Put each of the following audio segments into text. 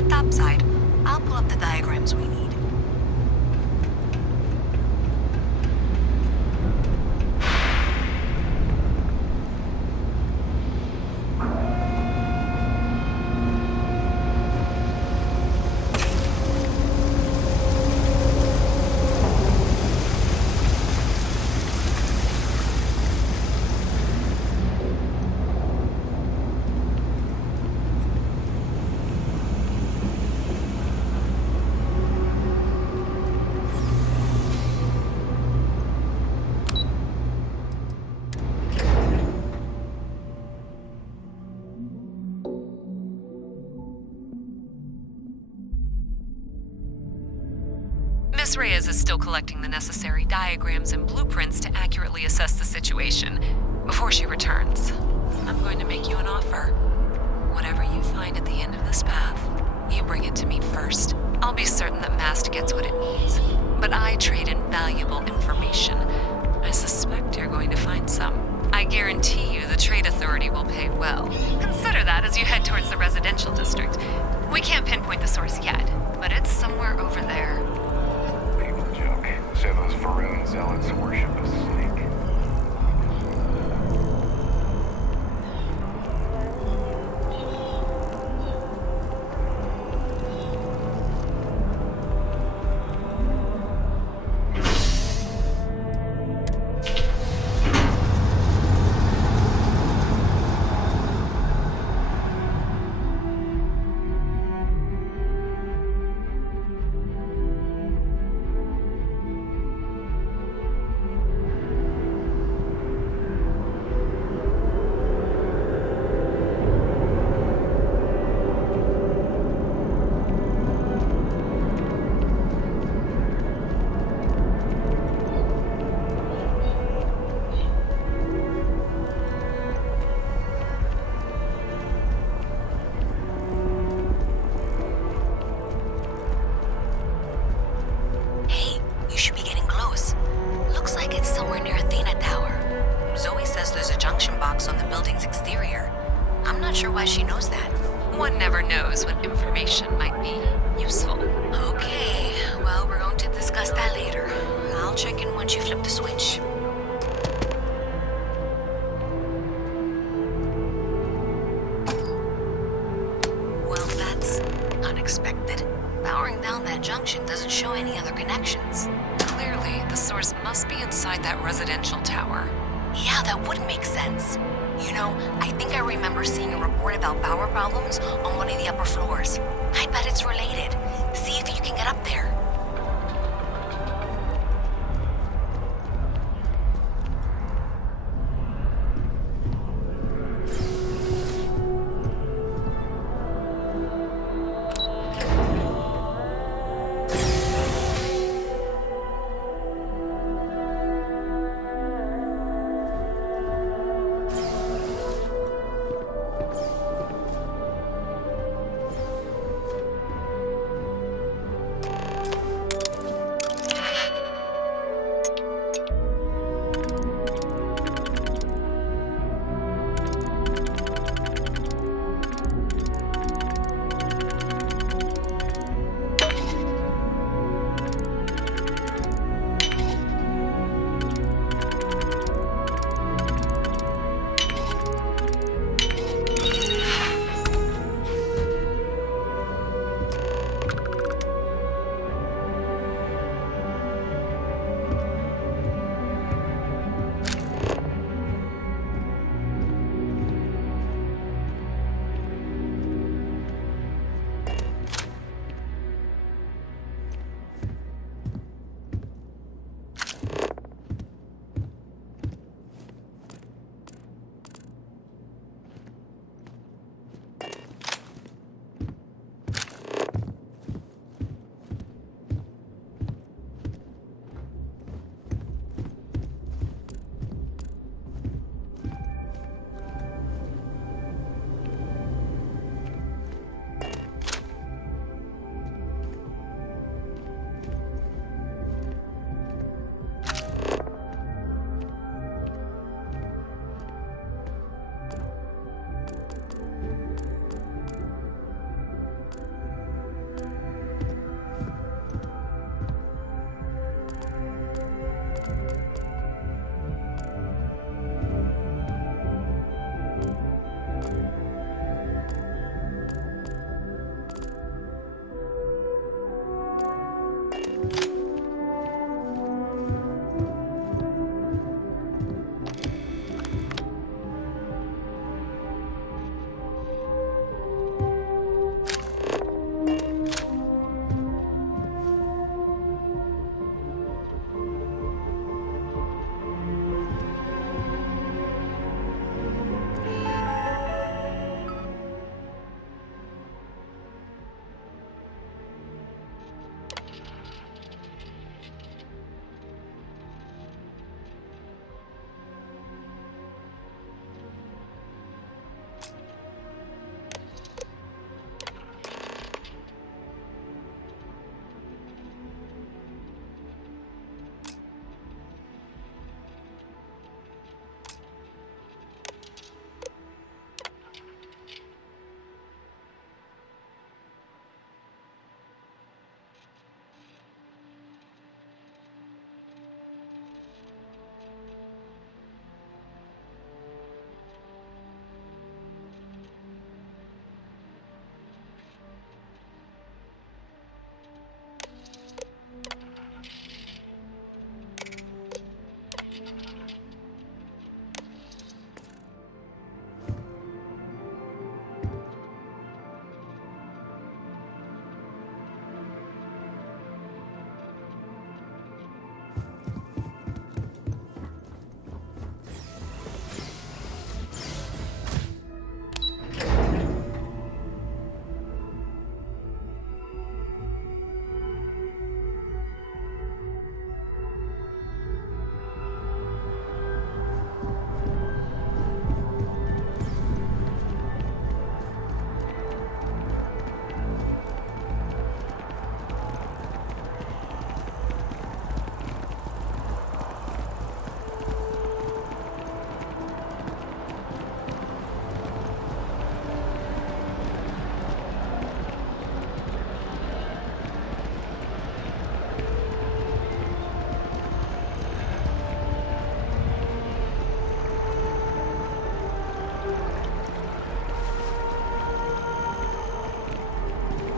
Head topside. I'll pull up the diagrams we need. Miss Reyes is still collecting the necessary diagrams and blueprints to accurately assess the situation. Before she returns, I'm going to make you an offer. Whatever you find at the end of this path, you bring it to me first. I'll be certain that Mast gets what it needs, but I trade in valuable information. I suspect you're going to find some. I guarantee you the Trade Authority will pay well. Consider that as you head towards the residential district. We can't pinpoint the source yet, but it's somewhere over there. Say those Varun zealots worship a snake. She knows that. One never knows what information might be useful. Okay, well, we're going to discuss that later. I'll check in once you flip the switch. Well, that's unexpected. Powering down that junction doesn't show any other connections. Clearly, the source must be inside that residential tower. Yeah, that would make sense. You know, I think I remember seeing a report about power problems on one of the upper floors. I bet it's related. See if you can get up there.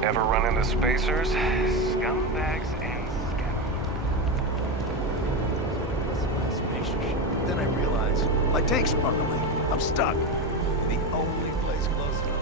Ever run into spacers? Scumbags and Spaceship. Then I realize my tank's sprung a leak. I'm stuck. The only place close enough.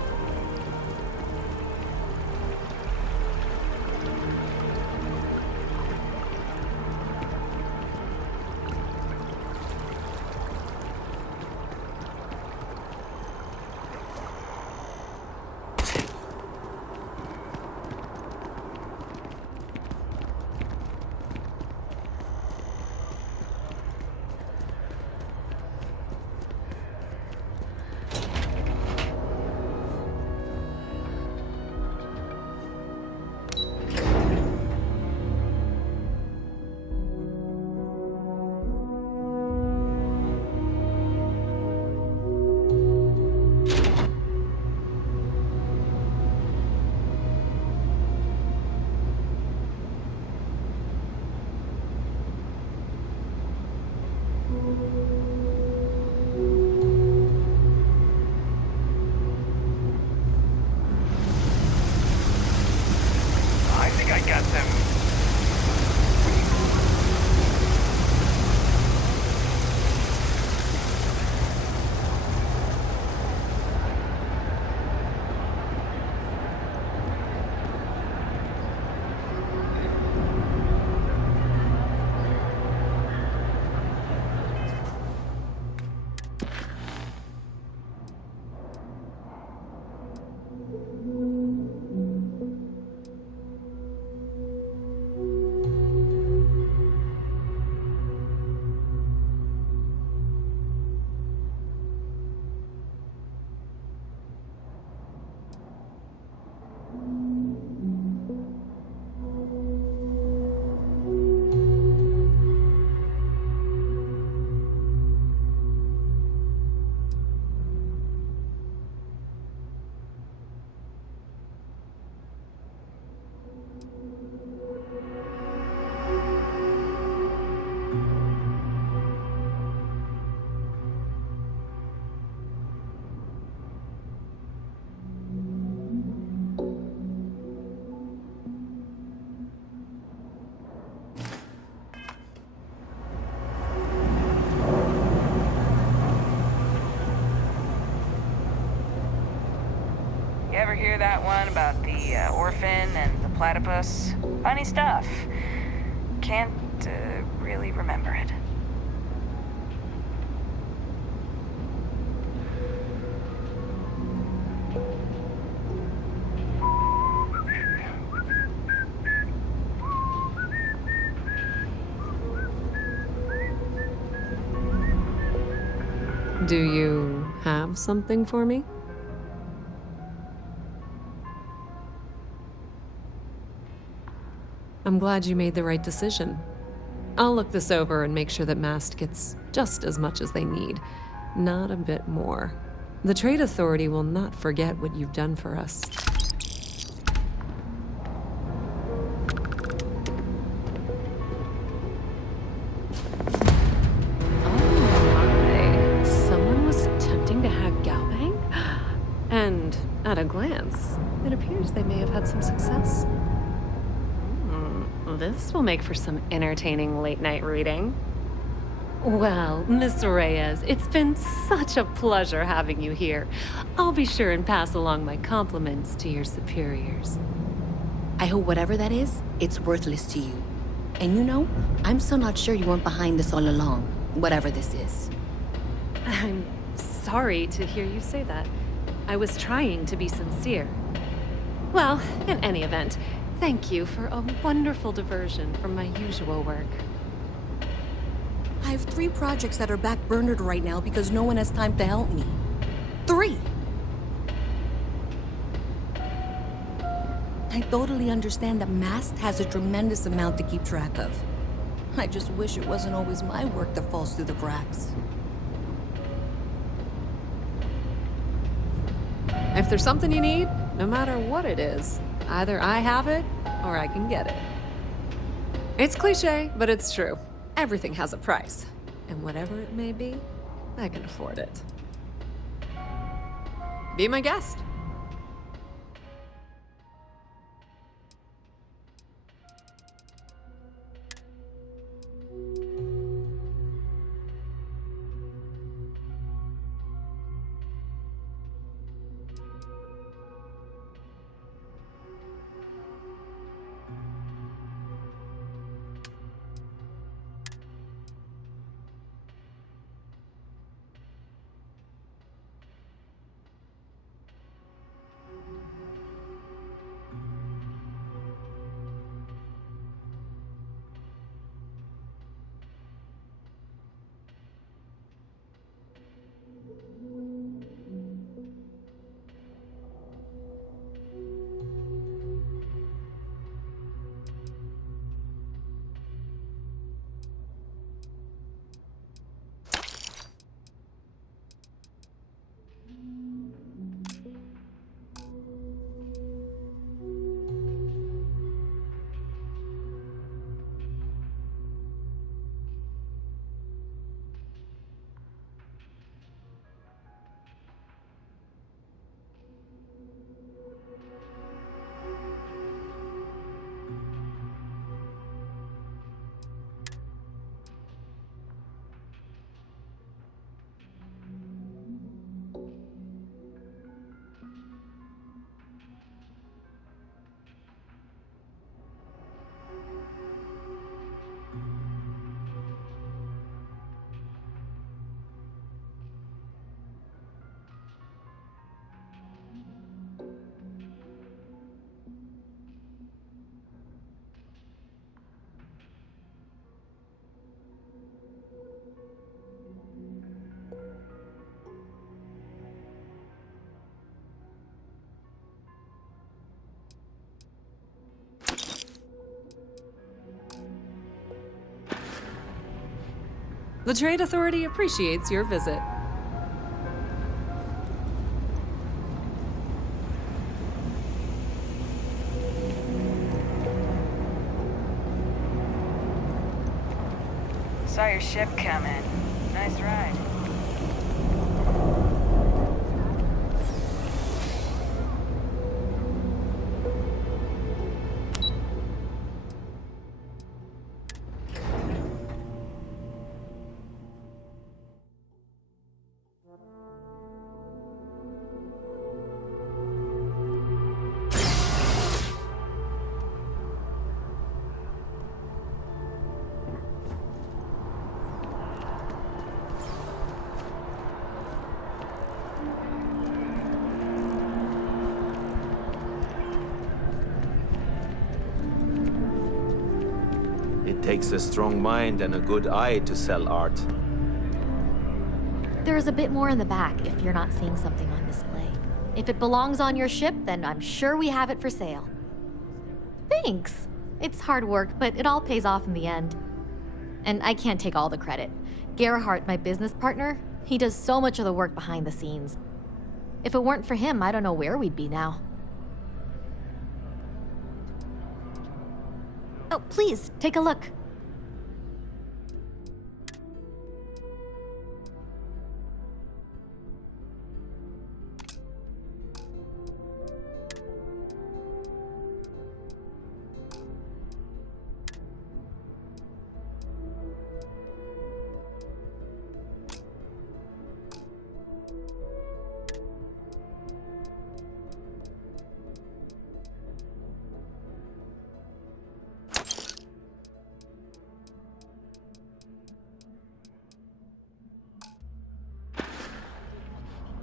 I think I got them. You ever hear that one about the orphan and the platypus? Funny stuff. Can't really remember it. Do you have something for me? I'm glad you made the right decision. I'll look this over and make sure that Mast gets just as much as they need, not a bit more. The Trade Authority will not forget what you've done for us. Oh my, someone was attempting to hack GalBank? And at a glance, it appears they may have had some success. This will make for some entertaining late-night reading. Well, Miss Reyes, it's been such a pleasure having you here. I'll be sure and pass along my compliments to your superiors. I hope whatever that is, it's worthless to you. And you know, I'm so not sure you weren't behind this all along, whatever this is. I'm sorry to hear you say that. I was trying to be sincere. Well, in any event, thank you for a wonderful diversion from my usual work. I have 3 projects that are backburnered right now because no one has time to help me. 3! I totally understand that Mast has a tremendous amount to keep track of. I just wish it wasn't always my work that falls through the cracks. If there's something you need, no matter what it is, either I have it or I can get it. It's cliche, but it's true. Everything has a price. And whatever it may be, I can afford it. Be my guest. The Trade Authority appreciates your visit. Saw your ship coming. Nice ride. It takes a strong mind and a good eye to sell art. There's a bit more in the back if you're not seeing something on display. If it belongs on your ship, then I'm sure we have it for sale. Thanks. It's hard work, but it all pays off in the end. And I can't take all the credit. Gerhardt, my business partner, he does so much of the work behind the scenes. If it weren't for him, I don't know where we'd be now. Oh, please, take a look.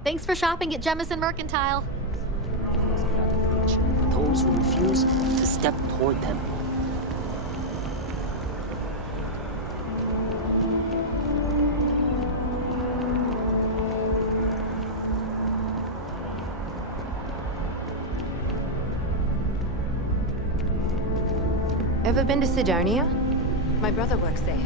Thanks for shopping at Jemison Mercantile. Those who refuse to step toward them. Ever been to Sidonia? My brother works there.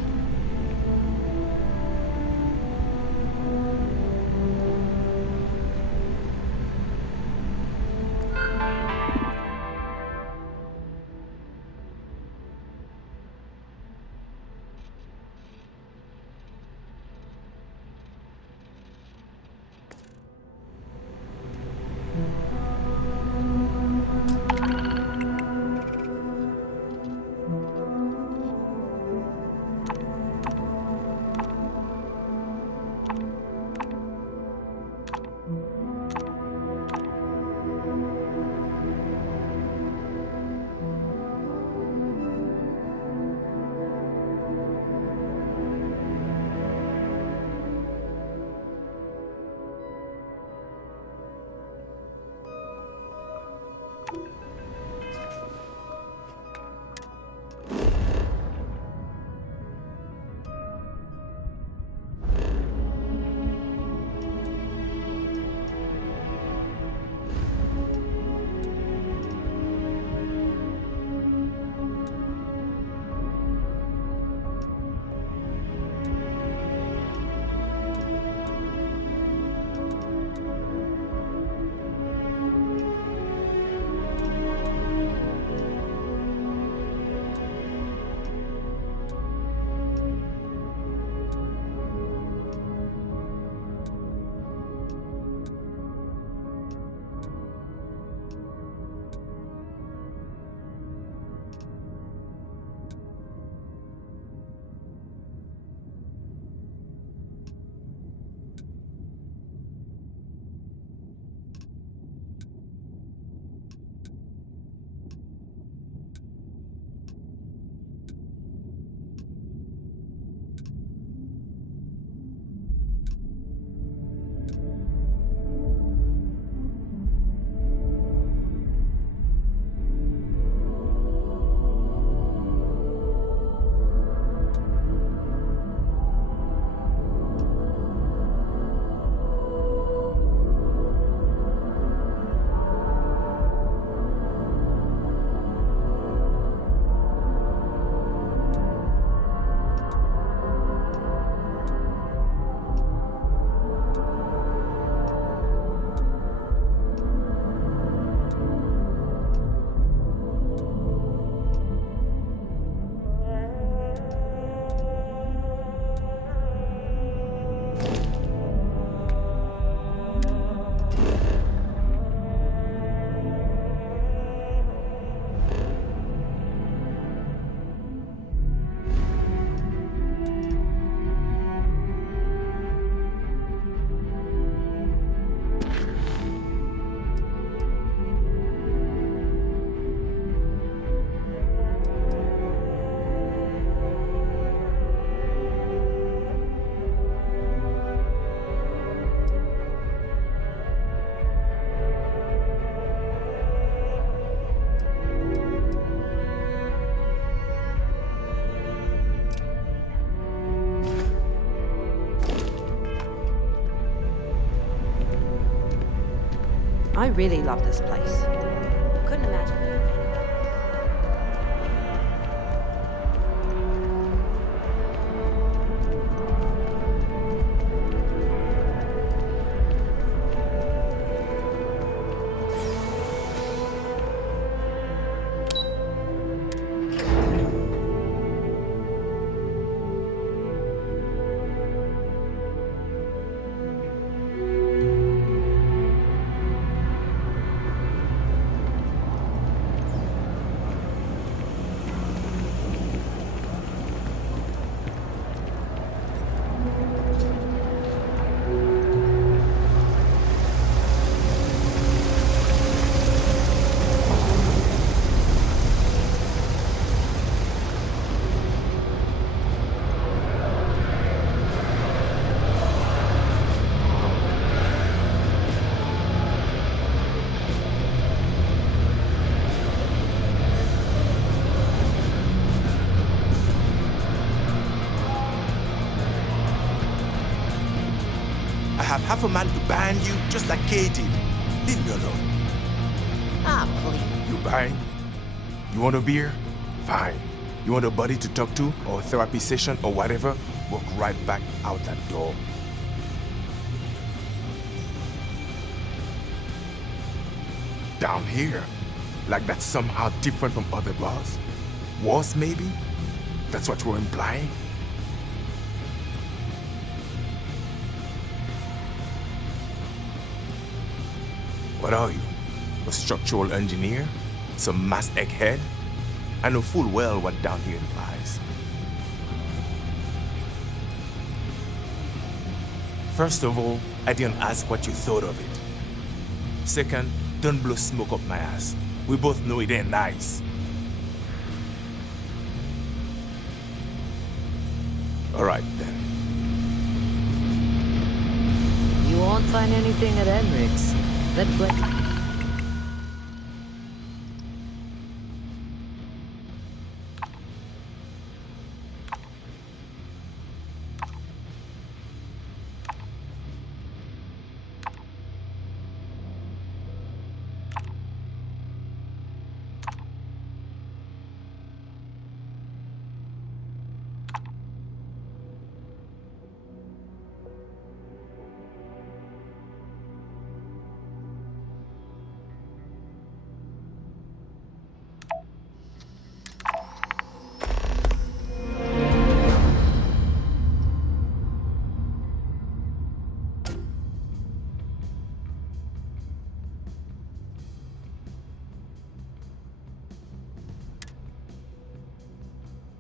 I really love this place. Couldn't imagine. I have half a man to ban you, just like Katie. Leave me alone. Ah, please. You buying? You want a beer? Fine. You want a buddy to talk to, or a therapy session, or whatever? Walk right back out that door. Down here? Like that's somehow different from other bars? Worse, maybe? That's what you're implying? What are you? A structural engineer? Some mass egghead? I know full well what down here implies. First of all, I didn't ask what you thought of it. Second, don't blow smoke up my ass. We both know it ain't nice. All right, then. You won't find anything at Enric's. That place.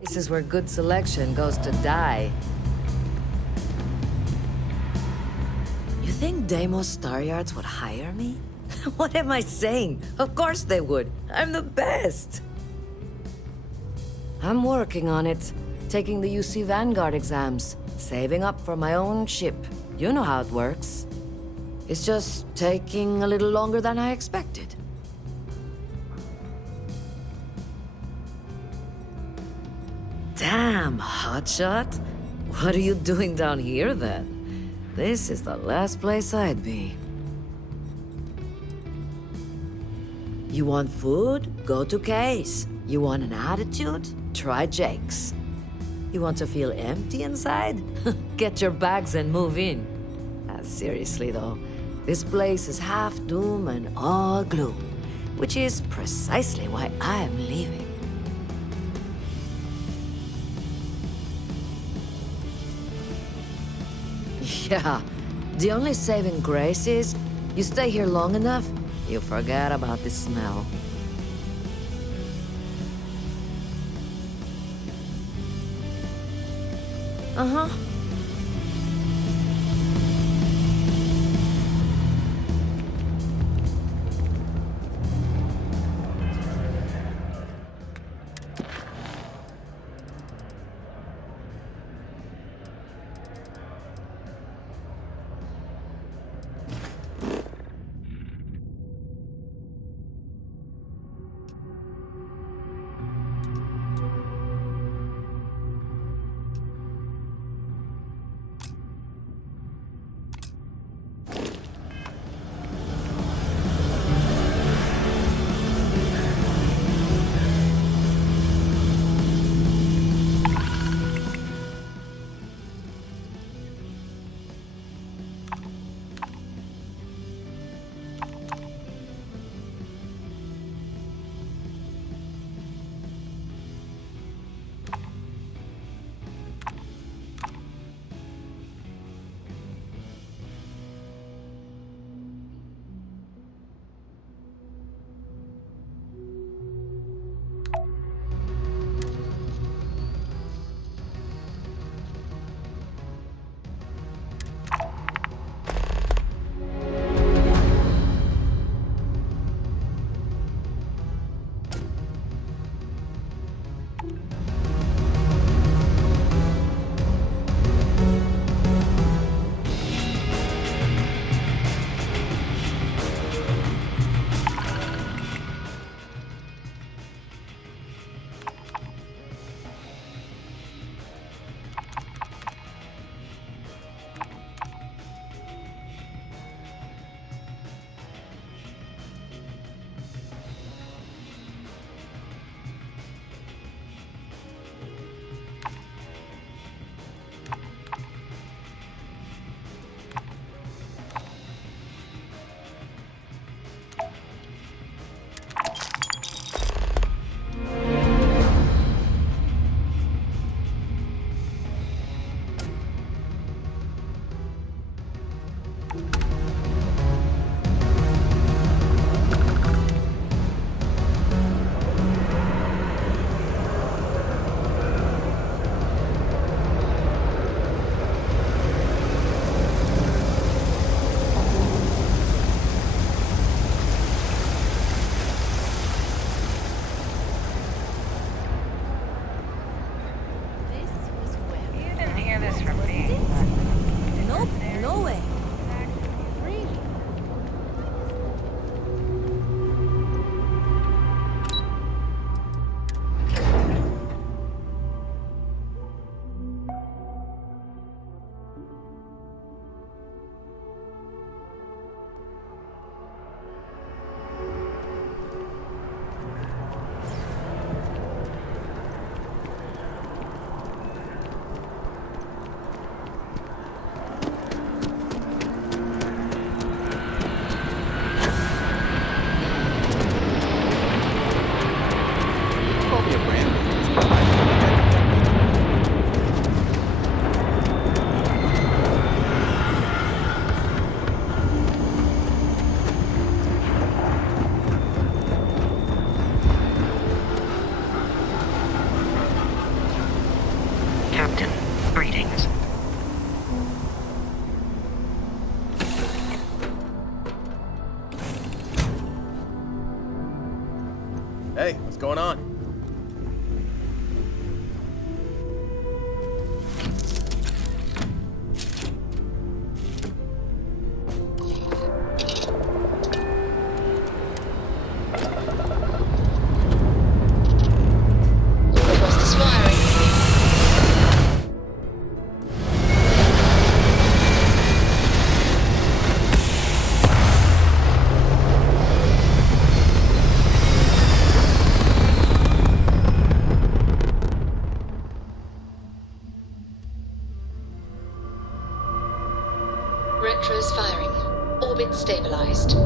This is where good selection goes to die. You think Deimos Star Yards would hire me? What am I saying? Of course they would. I'm the best. I'm working on it. Taking the UC Vanguard exams. Saving up for my own ship. You know how it works. It's just taking a little longer than I expected. Damn, hotshot. What are you doing down here, then? This is the last place I'd be. You want food? Go to Kay's. You want an attitude? Try Jake's. You want to feel empty inside? Get your bags and move in. Seriously, though, this place is half doom and all gloom, which is precisely why I'm leaving. Yeah, the only saving grace is you stay here long enough, you forget about the smell. Uh-huh. Hey, what's going on? Retros firing. Orbit stabilized.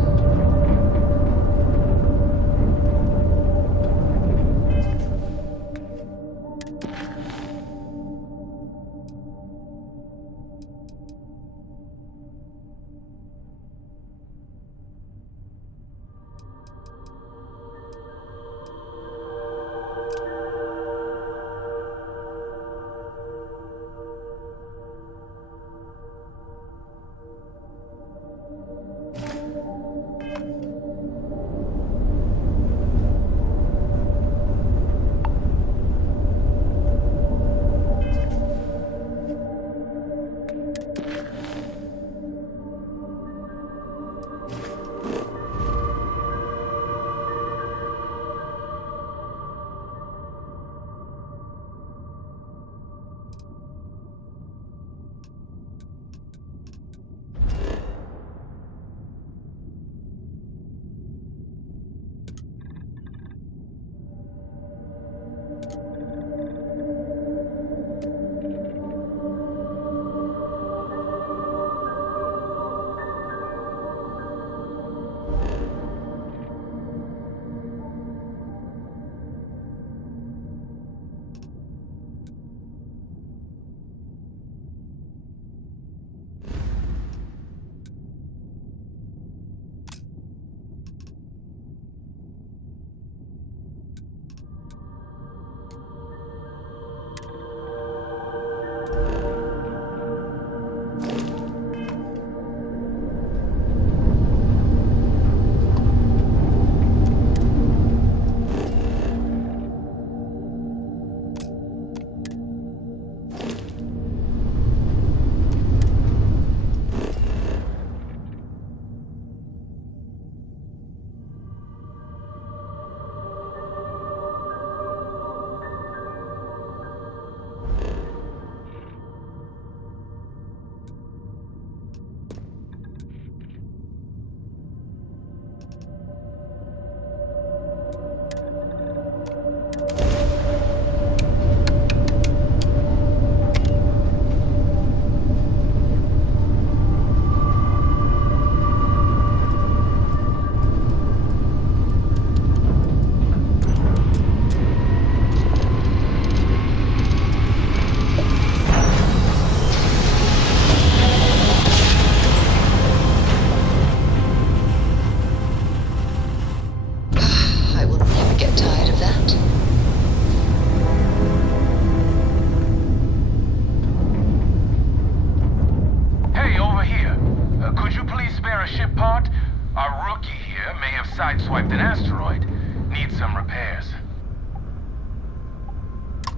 Sideswiped an asteroid. Needs some repairs.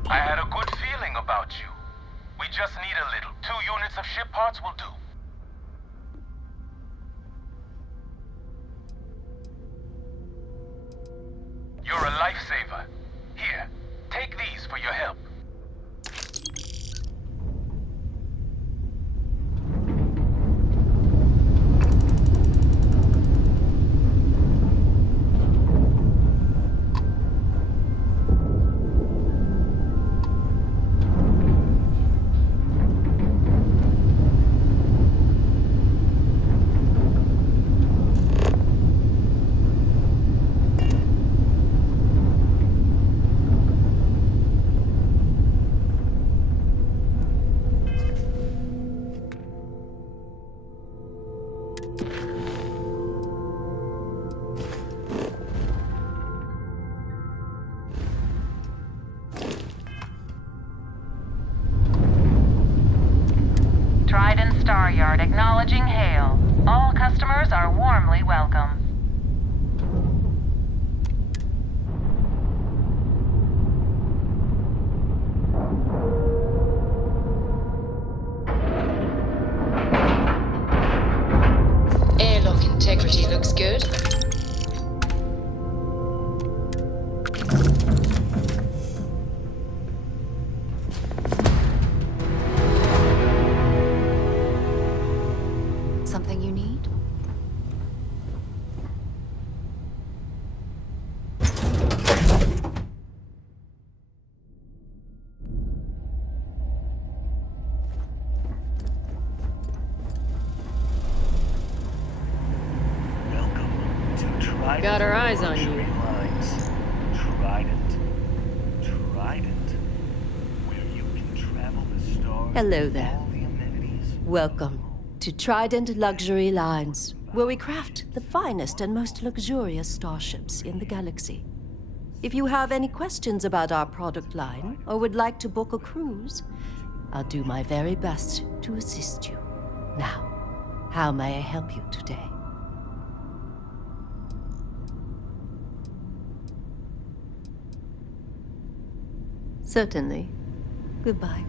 I had a good feeling about you. We just need a little. 2 units of ship parts will do. You're a lifesaver. Here, take these for your help. Star Yard acknowledging hail. All customers are warmly welcome. Something you need? Got our eyes on you. Trident. Where you can travel the stars. Hello there. All the amenities. Welcome to Trident Luxury Lines, where we craft the finest and most luxurious starships in the galaxy. If you have any questions about our product line or would like to book a cruise, I'll do my very best to assist you. Now, how may I help you today? Certainly. Goodbye.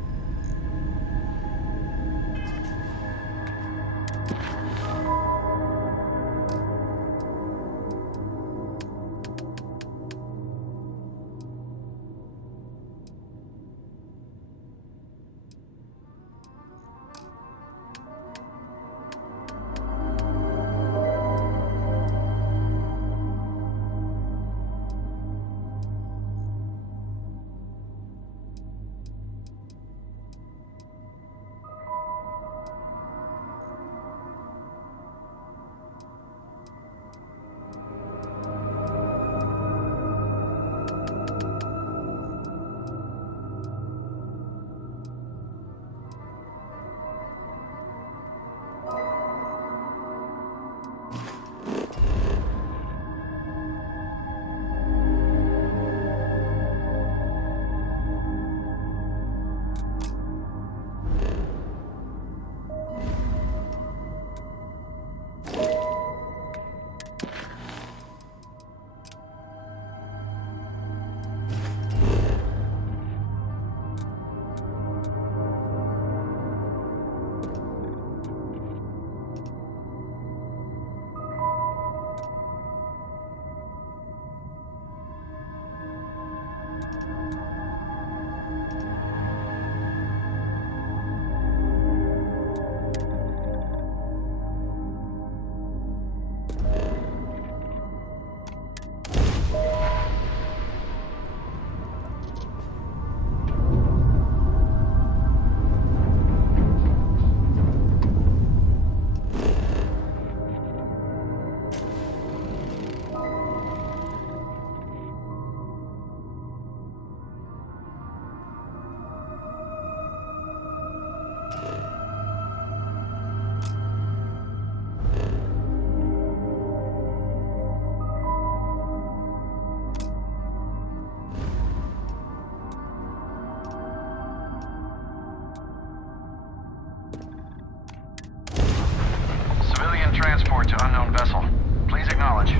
Transport to unknown vessel. Please acknowledge.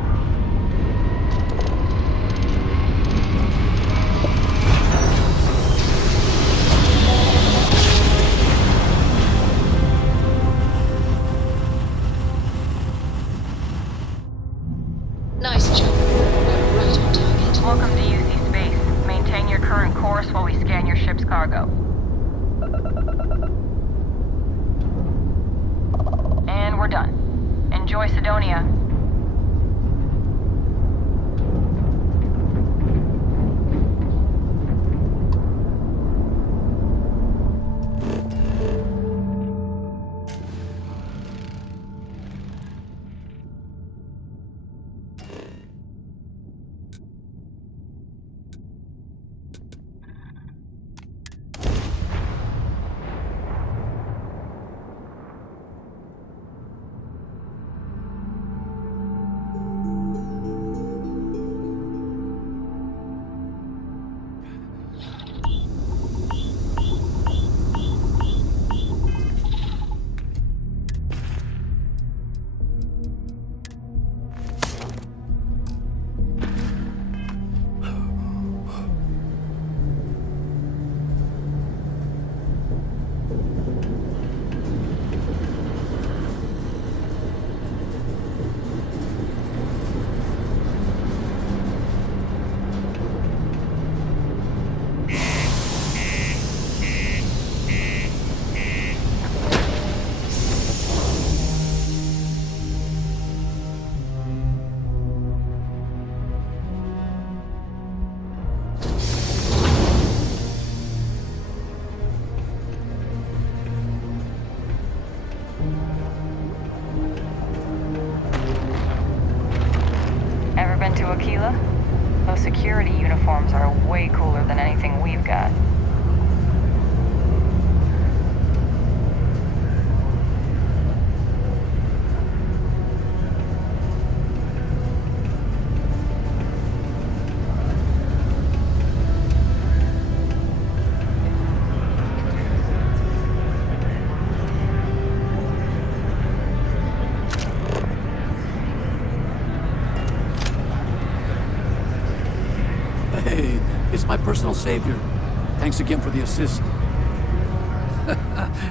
Nice job. We're right on target. Welcome to UC Space. Maintain your current course while we scan your ship's cargo. And we're done. Enjoy Sidonia. Aquila? Those security uniforms are way cooler than anything we've got. Hey, it's my personal savior. Thanks again for the assist.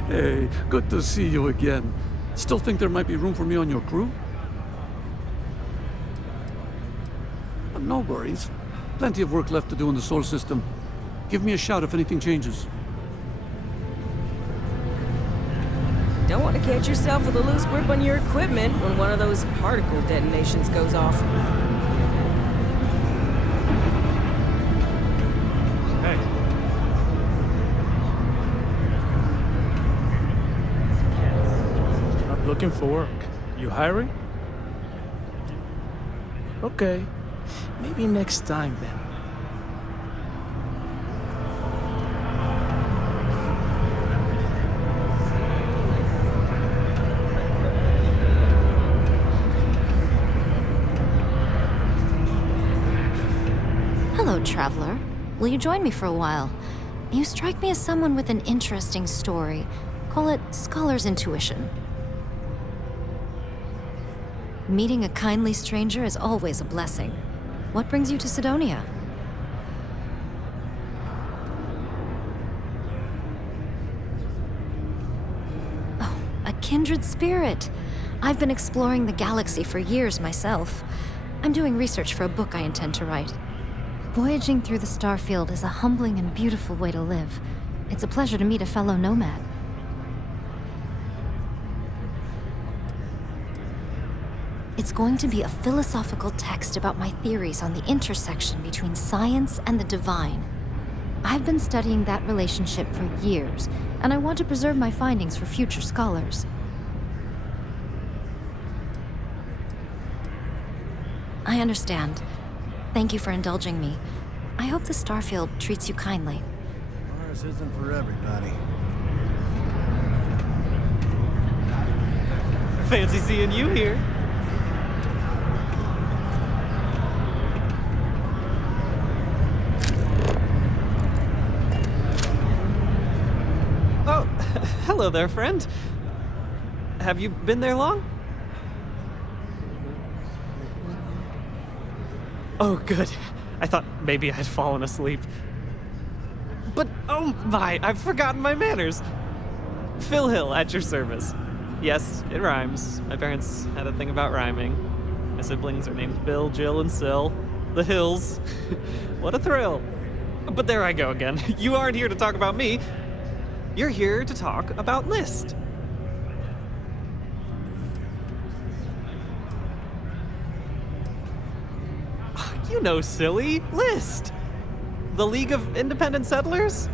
Hey, good to see you again. Still think there might be room for me on your crew? No worries. Plenty of work left to do in the solar system. Give me a shout if anything changes. Don't want to catch yourself with a loose grip on your equipment when one of those particle detonations goes off. Hey. I'm looking for work. You hiring? Okay. Maybe next time then. Hello, traveler. Will you join me for a while? You strike me as someone with an interesting story. Call it scholar's intuition. Meeting a kindly stranger is always a blessing. What brings you to Sidonia? Oh, a kindred spirit. I've been exploring the galaxy for years myself. I'm doing research for a book I intend to write. Voyaging through the Starfield is a humbling and beautiful way to live. It's a pleasure to meet a fellow nomad. It's going to be a philosophical text about my theories on the intersection between science and the divine. I've been studying that relationship for years, and I want to preserve my findings for future scholars. I understand. Thank you for indulging me. I hope the Starfield treats you kindly. Mars isn't for everybody. Fancy seeing you here. Oh, hello there, friend. Have you been there long? Oh, good. I thought maybe I'd fallen asleep. But, oh my, I've forgotten my manners. Phil Hill, at your service. Yes, it rhymes. My parents had a thing about rhyming. My siblings are named Bill, Jill, and Sil. The Hills. What a thrill. But there I go again. You aren't here to talk about me. You're here to talk about List. You know, silly. List. The League of Independent Settlers?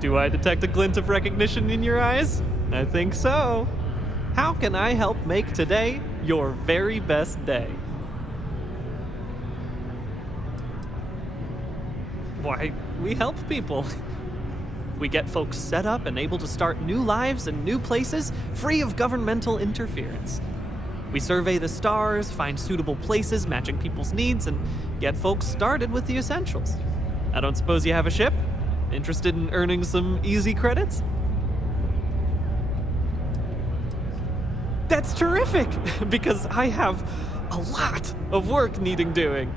Do I detect a glint of recognition in your eyes? I think so. How can I help make today your very best day? Why, we help people. We get folks set up and able to start new lives in new places, free of governmental interference. We survey the stars, find suitable places matching people's needs, and get folks started with the essentials. I don't suppose you have a ship? Interested in earning some easy credits? That's terrific, because I have a lot of work needing doing.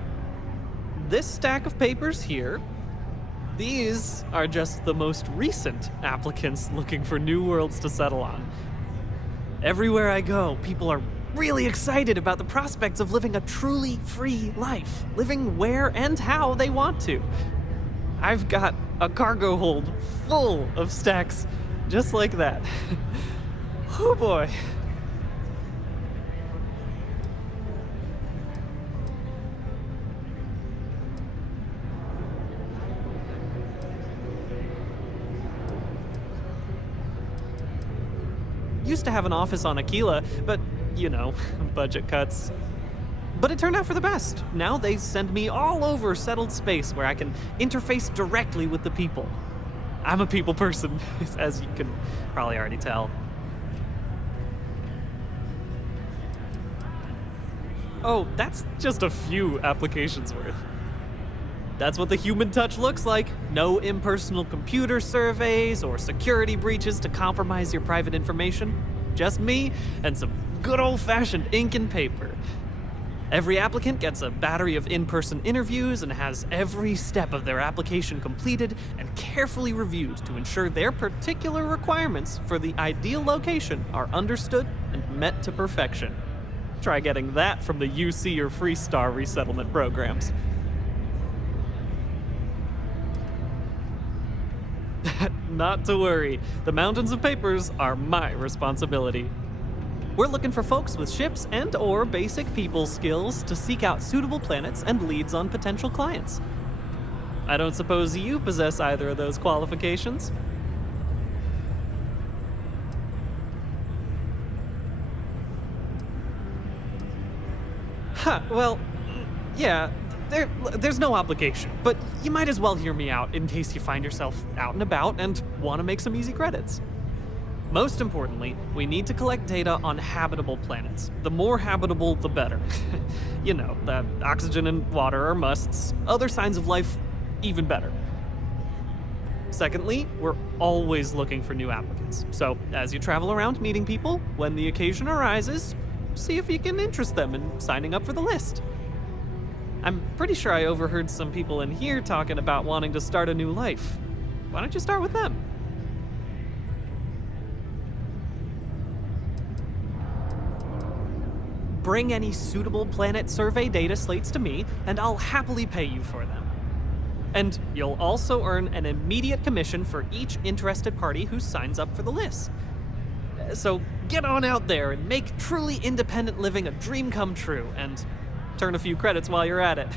This stack of papers here, these are just the most recent applicants looking for new worlds to settle on. Everywhere I go, people are really excited about the prospects of living a truly free life, living where and how they want to. I've got a cargo hold full of stacks just like that. Oh boy. Used to have an office on Aquila, but, you know, budget cuts. But it turned out for the best. Now they send me all over settled space where I can interface directly with the people. I'm a people person, as you can probably already tell. Oh, that's just a few applications worth. That's what the human touch looks like. No impersonal computer surveys or security breaches to compromise your private information. Just me and some good old-fashioned ink and paper. Every applicant gets a battery of in-person interviews and has every step of their application completed and carefully reviewed to ensure their particular requirements for the ideal location are understood and met to perfection. Try getting that from the UC or Freestar resettlement programs. Not to worry, the mountains of papers are my responsibility. We're looking for folks with ships and/or basic people skills to seek out suitable planets and leads on potential clients. I don't suppose you possess either of those qualifications? Well, yeah, there's no obligation, but you might as well hear me out in case you find yourself out and about and want to make some easy credits. Most importantly, we need to collect data on habitable planets. The more habitable, the better. You know, the oxygen and water are musts. Other signs of life, even better. Secondly, we're always looking for new applicants. So, as you travel around meeting people, when the occasion arises, see if you can interest them in signing up for the list. I'm pretty sure I overheard some people in here talking about wanting to start a new life. Why don't you start with them? Bring any suitable planet survey data slates to me, and I'll happily pay you for them. And you'll also earn an immediate commission for each interested party who signs up for the list. So get on out there and make truly independent living a dream come true, and turn a few credits while you're at it.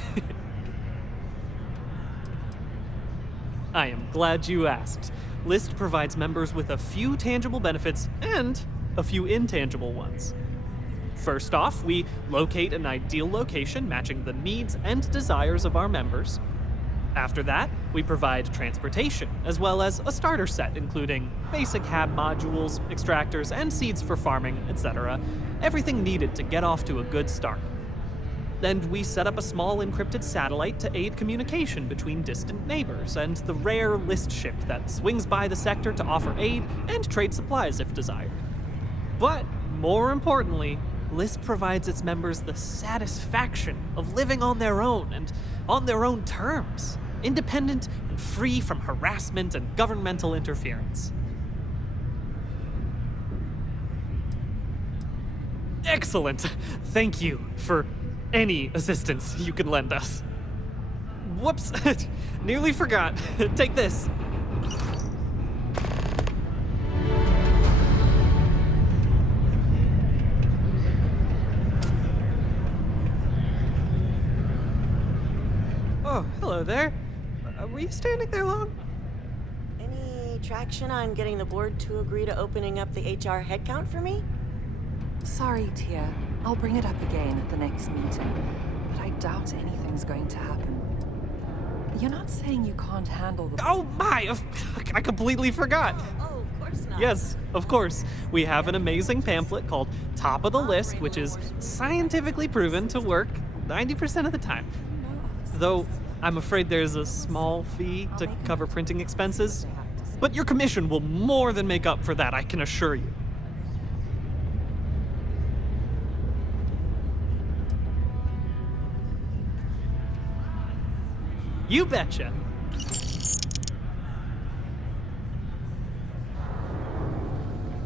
I am glad you asked. List provides members with a few tangible benefits and a few intangible ones. First off, we locate an ideal location matching the needs and desires of our members. After that, we provide transportation, as well as a starter set including basic hab modules, extractors, and seeds for farming, etc. Everything needed to get off to a good start. Then we set up a small encrypted satellite to aid communication between distant neighbors and the rare list ship that swings by the sector to offer aid and trade supplies if desired. But more importantly, List provides its members the satisfaction of living on their own and on their own terms, independent and free from harassment and governmental interference. Excellent! Thank you for any assistance you can lend us. Whoops, nearly forgot. Take this. Oh, hello there. Were you standing there long? Any traction on getting the board to agree to opening up the HR headcount for me? Sorry, Tia. I'll bring it up again at the next meeting, but I doubt anything's going to happen. You're not saying you can't handle the— Oh my! I completely forgot. Oh, of course not. Yes, of course. We have an amazing pamphlet called Top of the List, which is scientifically proven to work 90% of the time. Though I'm afraid there's a small fee to cover printing expenses. But your commission will more than make up for that, I can assure you. You betcha.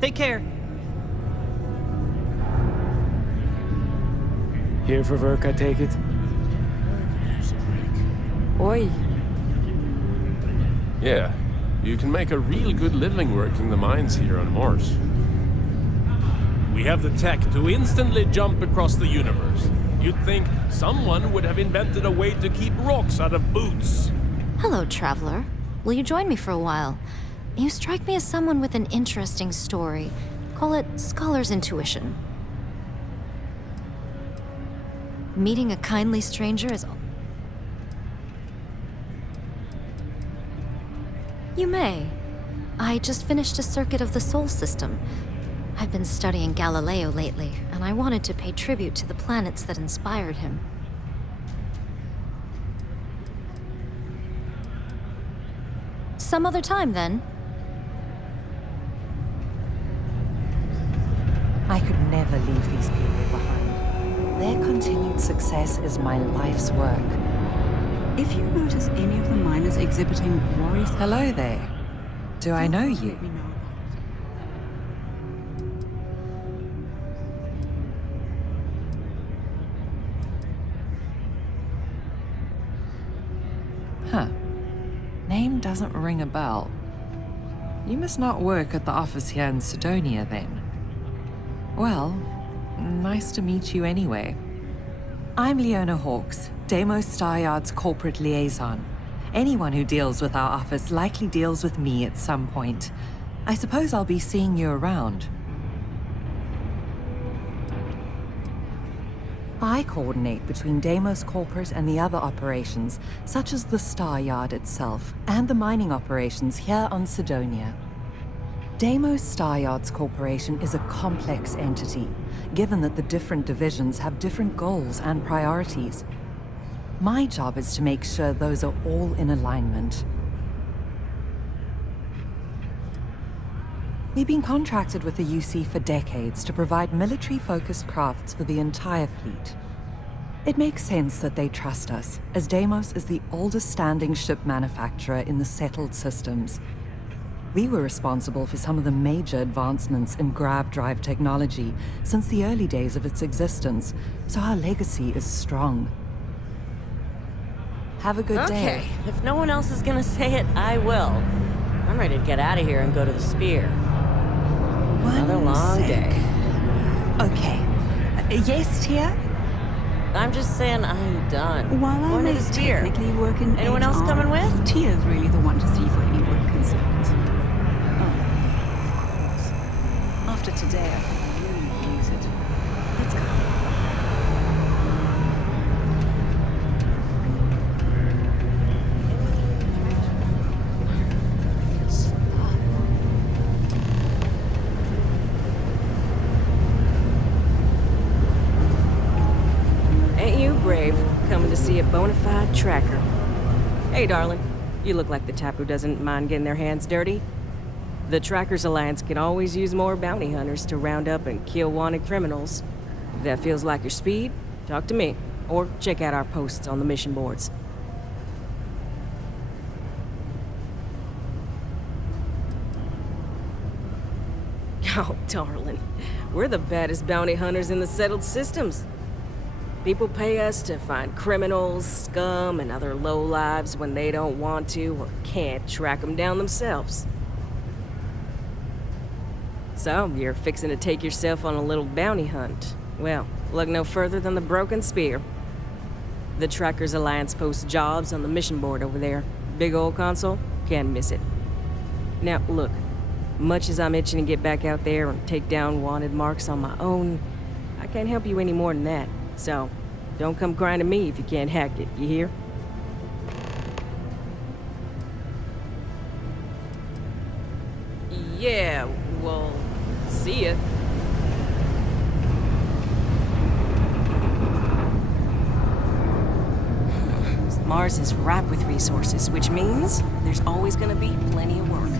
Take care. Here for work, I take it? Oi. Yeah, you can make a real good living working the mines here on Mars. We have the tech to instantly jump across the universe. You'd think someone would have invented a way to keep rocks out of boots. Hello, traveler. Will you join me for a while? You strike me as someone with an interesting story. Call it scholar's intuition. Meeting a kindly stranger is... You may. I just finished a circuit of the Sol system. I've been studying Galileo lately, and I wanted to pay tribute to the planets that inspired him. Some other time, then. I could never leave these people behind. Their continued success is my life's work. If you notice any of the miners exhibiting worries... Hello there. Do I know you? Huh. Name doesn't ring a bell. You must not work at the office here in Sidonia, then. Well, nice to meet you anyway. I'm Leona Hawks, Deimos Staryard's corporate liaison. Anyone who deals with our office likely deals with me at some point. I suppose I'll be seeing you around. I coordinate between Deimos Corporate and the other operations, such as the Staryard itself, and the mining operations here on Sidonia. Deimos Staryard's corporation is a complex entity, given that the different divisions have different goals and priorities. My job is to make sure those are all in alignment. We've been contracted with the UC for decades to provide military-focused crafts for the entire fleet. It makes sense that they trust us, as Deimos is the oldest standing ship manufacturer in the settled systems. We were responsible for some of the major advancements in grav drive technology since the early days of its existence, so our legacy is strong. Have a good day. Okay, if no one else is gonna say it, I will. I'm ready to get out of here and go to the Spear. Another long day. Okay. Yes, Tia? I'm just saying I'm done. While I Going to may the Spear. technically work in Anyone else HR, coming with? Tia's really the one to see for any work concerns. Oh, of course. After today, I could really use it. Let's go. Ain't you brave, coming to see a bona fide tracker? Hey, darling. You look like the type who doesn't mind getting their hands dirty. The Trackers Alliance can always use more bounty hunters to round up and kill wanted criminals. If that feels like your speed, talk to me, or check out our posts on the mission boards. Oh, darling. We're the baddest bounty hunters in the settled systems. People pay us to find criminals, scum, and other lowlives when they don't want to or can't track them down themselves. So, you're fixing to take yourself on a little bounty hunt. Well, look no further than the Broken Spear. The Trackers Alliance posts jobs on the mission board over there. Big old console, can't miss it. Now, look, much as I'm itching to get back out there and take down wanted marks on my own, I can't help you any more than that. So, don't come crying to me if you can't hack it, you hear? Yeah, well, see ya. Mars is ripe with resources, which means there's always gonna be plenty of work.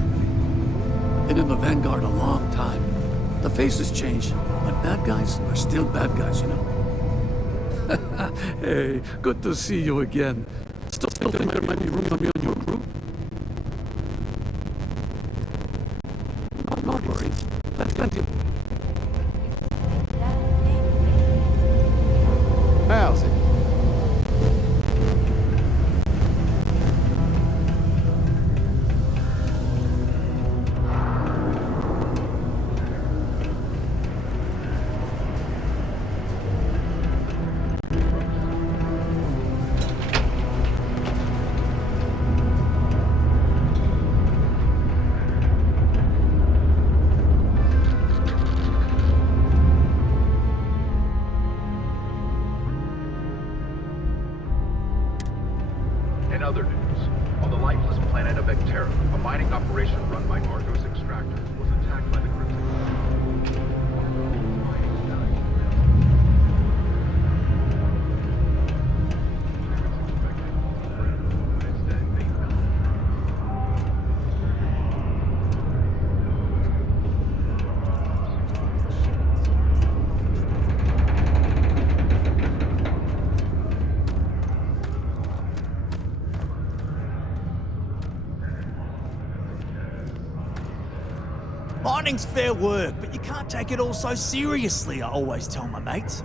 Been in the Vanguard a long time. The faces change, but bad guys are still bad guys, you know. Hey, good to see you again. Still think there might be room for me on your group? No worries. That's plenty. How's it? other news, on the lifeless planet of Vectera, a mining operation run by Argos extractors was attacked by the Crimson. Mining's fair work, but you can't take it all so seriously, I always tell my mates.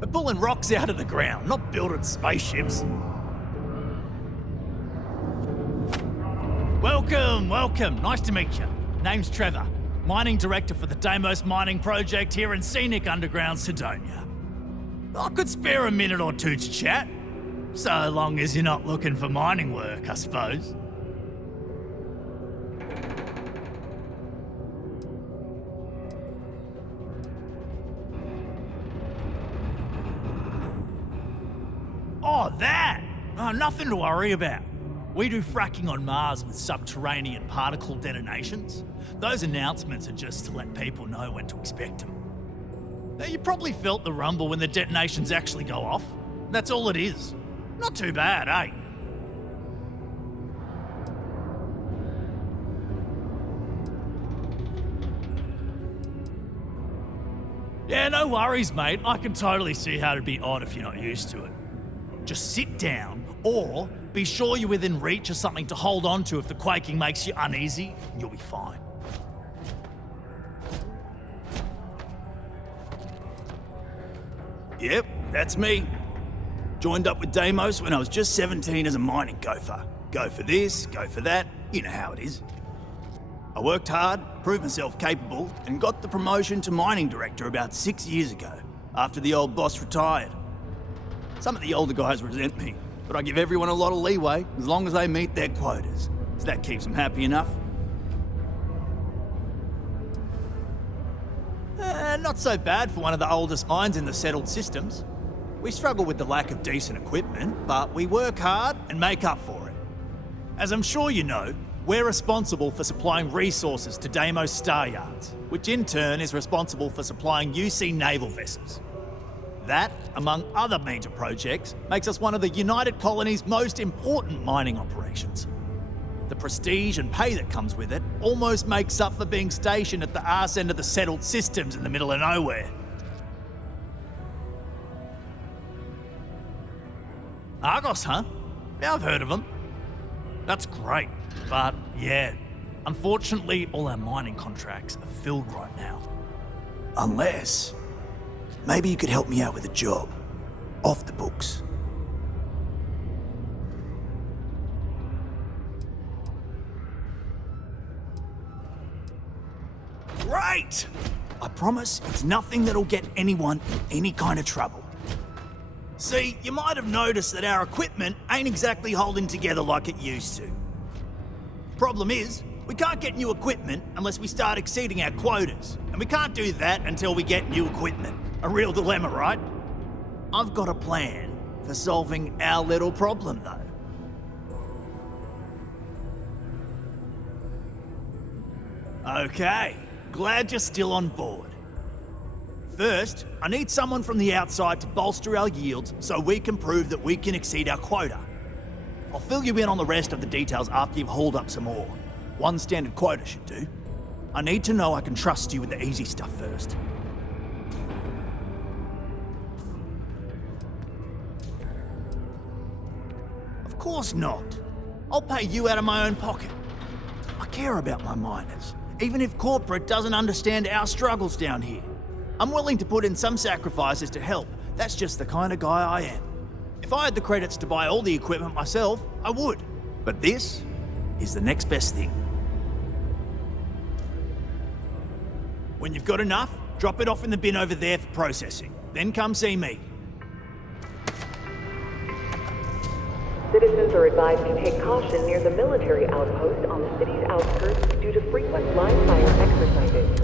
We're pulling rocks out of the ground, not building spaceships. Welcome, welcome. Nice to meet you. Name's Trevor, mining director for the Deimos mining project here in scenic underground Sidonia. I could spare a minute or two to chat, so long as you're not looking for mining work, I suppose. Oh, that! Oh, nothing to worry about. We do fracking on Mars with subterranean particle detonations. Those announcements are just to let people know when to expect them. Now, you probably felt the rumble when the detonations actually go off. That's all it is. Not too bad, eh? Yeah, no worries, mate. I can totally see how it'd be odd if you're not used to it. Just sit down, or be sure you're within reach of something to hold on to if the quaking makes you uneasy, and you'll be fine. Yep, that's me. Joined up with Deimos when I was just 17 as a mining gopher. Go for this, go for that, you know how it is. I worked hard, proved myself capable, and got the promotion to mining director about 6 years ago, after the old boss retired. Some of the older guys resent me, but I give everyone a lot of leeway as long as they meet their quotas. So that keeps them happy enough. Not so bad for one of the oldest mines in the settled systems. We struggle with the lack of decent equipment, but we work hard and make up for it. As I'm sure you know, we're responsible for supplying resources to Deimos Star Yards, which in turn is responsible for supplying UC naval vessels. That, among other major projects, makes us one of the United Colony's most important mining operations. The prestige and pay that comes with it almost makes up for being stationed at the arse end of the settled systems in the middle of nowhere. Argos, huh? Yeah, I've heard of them. That's great, but yeah, unfortunately all our mining contracts are filled right now. Unless... maybe you could help me out with a job. Off the books. Great! I promise it's nothing that'll get anyone in any kind of trouble. See, you might have noticed that our equipment ain't exactly holding together like it used to. Problem is, we can't get new equipment unless we start exceeding our quotas, and we can't do that until we get new equipment. A real dilemma, right? I've got a plan for solving our little problem, though. Okay, glad you're still on board. First, I need someone from the outside to bolster our yields so we can prove that we can exceed our quota. I'll fill you in on the rest of the details after you've hauled up some ore. One standard quota should do. I need to know I can trust you with the easy stuff first. Of course not. I'll pay you out of my own pocket. I care about my miners, even if corporate doesn't understand our struggles down here. I'm willing to put in some sacrifices to help. That's just the kind of guy I am. If I had the credits to buy all the equipment myself, I would. But this is the next best thing. When you've got enough, drop it off in the bin over there for processing. Then come see me. Citizens are advised to take caution near the military outpost on the city's outskirts due to frequent live fire exercises.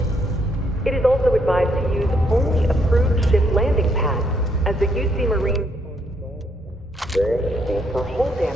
It is also advised to use only approved ship landing pads, as the UC Marines for hull damage.